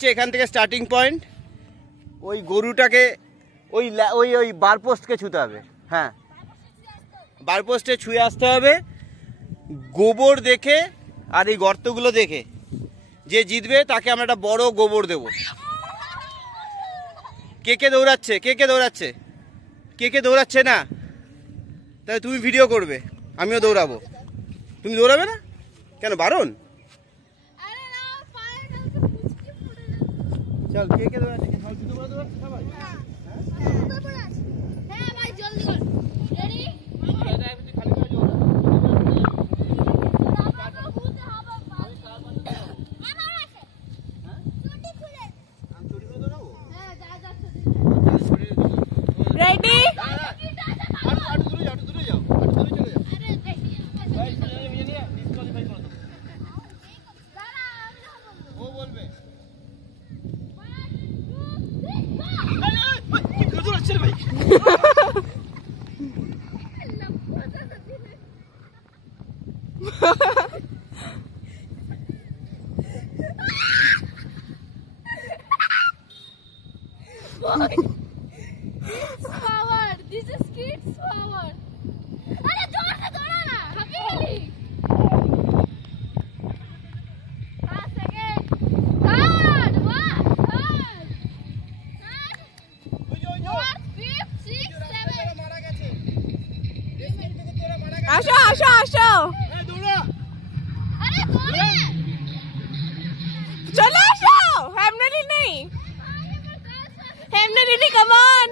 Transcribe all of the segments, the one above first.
হচ্ছে এখান থেকে স্টার্টিং পয়েন্ট। ওই গরুটাকে ওই ওই ওই বার পোস্টকে ছুঁতে হবে। হ্যাঁ, বার পোস্টে ছুঁয়ে আসতে হবে। গোবর দেখে আর এই গর্তগুলো দেখে যে জিতবে তাকে আমরা একটা বড় গোবর দেব। কে কে দৌড়াচ্ছে, কে কে দৌড়াচ্ছে, কে কে দৌড়াচ্ছে না? তাহলে তুমি ভিডিও করবে, আমিও দৌড়াবো। তুমি দৌড়াবে না কেন, বারণ? চল, কে কে দৌড়াচ্ছে? সবাই ready? Power. This is kids power. अरे जोर से दौड़ा ना, हकीली. हाँ, second, third, one, third, fourth, fifth, sixth, seventh. আসো আসো আসো, अरे दौड़े. চলে আসো। হেমনালি নেই, হেমনালি নেই। Come on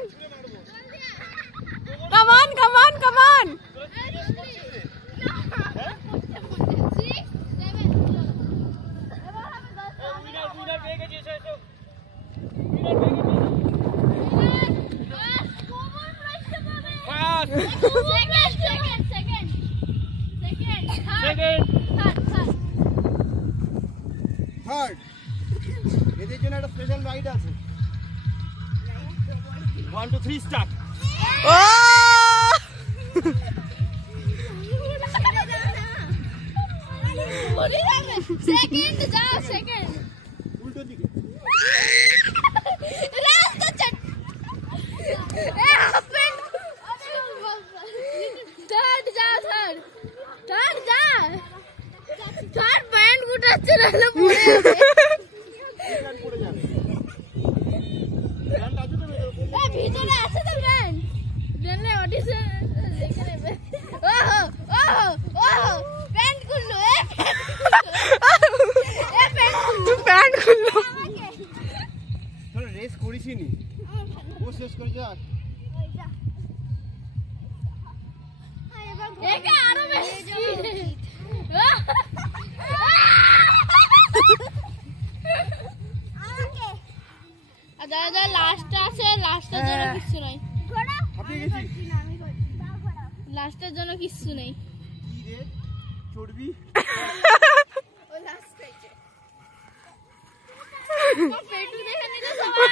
come on come on come on. Third. এদের জন্য একটা স্পেশাল রাইড আছে। 1 2 3 স্টার্ট। ও सेकंड जाओ, सेकंड উল্টো দিকে। रास्ता चट ए हस्बैंड थर्ड जा, थर्ड जा, थर्ड बैंड गुटाচ্ছে না পড়ে যাবে। ব্যান্ড আছে তো এ ভিতরে আছে তো ব্যান্ড জেনে অডিশন দেখে নেবে। ওহো ওহো ওহো ব্যান্ড খুললো, তুই প্যান্ট খুললো। তোরা রেস করিসনি, ও শেষ করে যা। একে আরো বেশি দাদা লাস্টে আছে, লাস্টের জন্য কিছু নাই, হাঁপিয়ে গেছি। লাস্টের জন্য কিছু নেই। কি রে চড়বি? ও লাস্ট পেয়েছে। পেটু দেখে নিলে সবাই।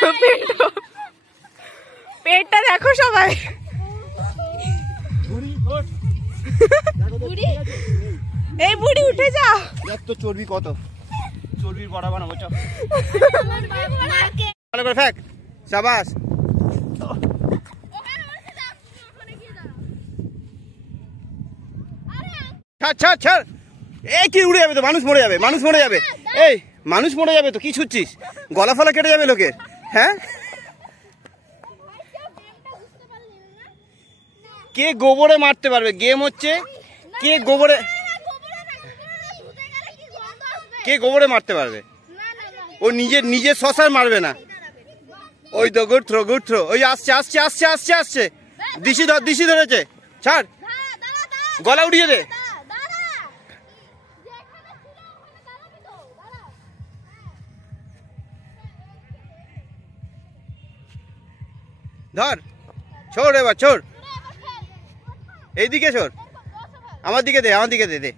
পেটটা দেখো সবাই। বুড়ি ওঠ। বুড়ি এই বুড়ি উঠে যা। দেখ তো চর্বি কত, চর্বির বড়া বানাবো। চল আমার মাকে ভালো করে ফেক। শাবাশ। ওখানে বসে দাও, ওখানে গিয়ে দাও। আরে ছাড় ছাড় ছাড়। এই কি উড়ে যাবে তো, মানুষ মরে যাবে, মানুষ মরে যাবে। এই মানুষ মরে যাবে তো, কি ছুটছিস? গলা ফলা কেটে যাবে লোকের। হ্যাঁ, কে গোবরে মারতে পারবে? গেম হচ্ছে কে গোবরে, কে গোবরে মারতে পারবে। ও নিজের শশার মারবে না। ওই তো গুড থ্রো, গুড থ্রো। ওই আসছে আসছে আসছে আসছে আসছে। দিশি ধরেছে। ছাড়, গলা উড়িয়ে দে। ধর, ছোড় এবার, ছোড়। এইদিকে ছোড়, আমার দিকে দে, আমার দিকে দে দে।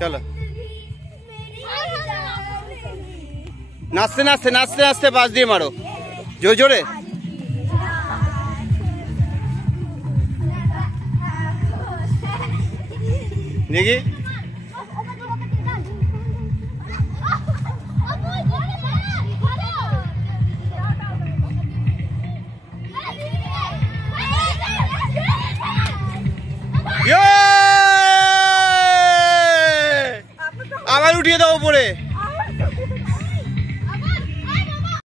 চলো নাচতে নাচতে নাচতে নাচতে পাশ দিয়ে মারো, জোরে জোরে। দেখি আবার উঠিয়ে দাও উপরে।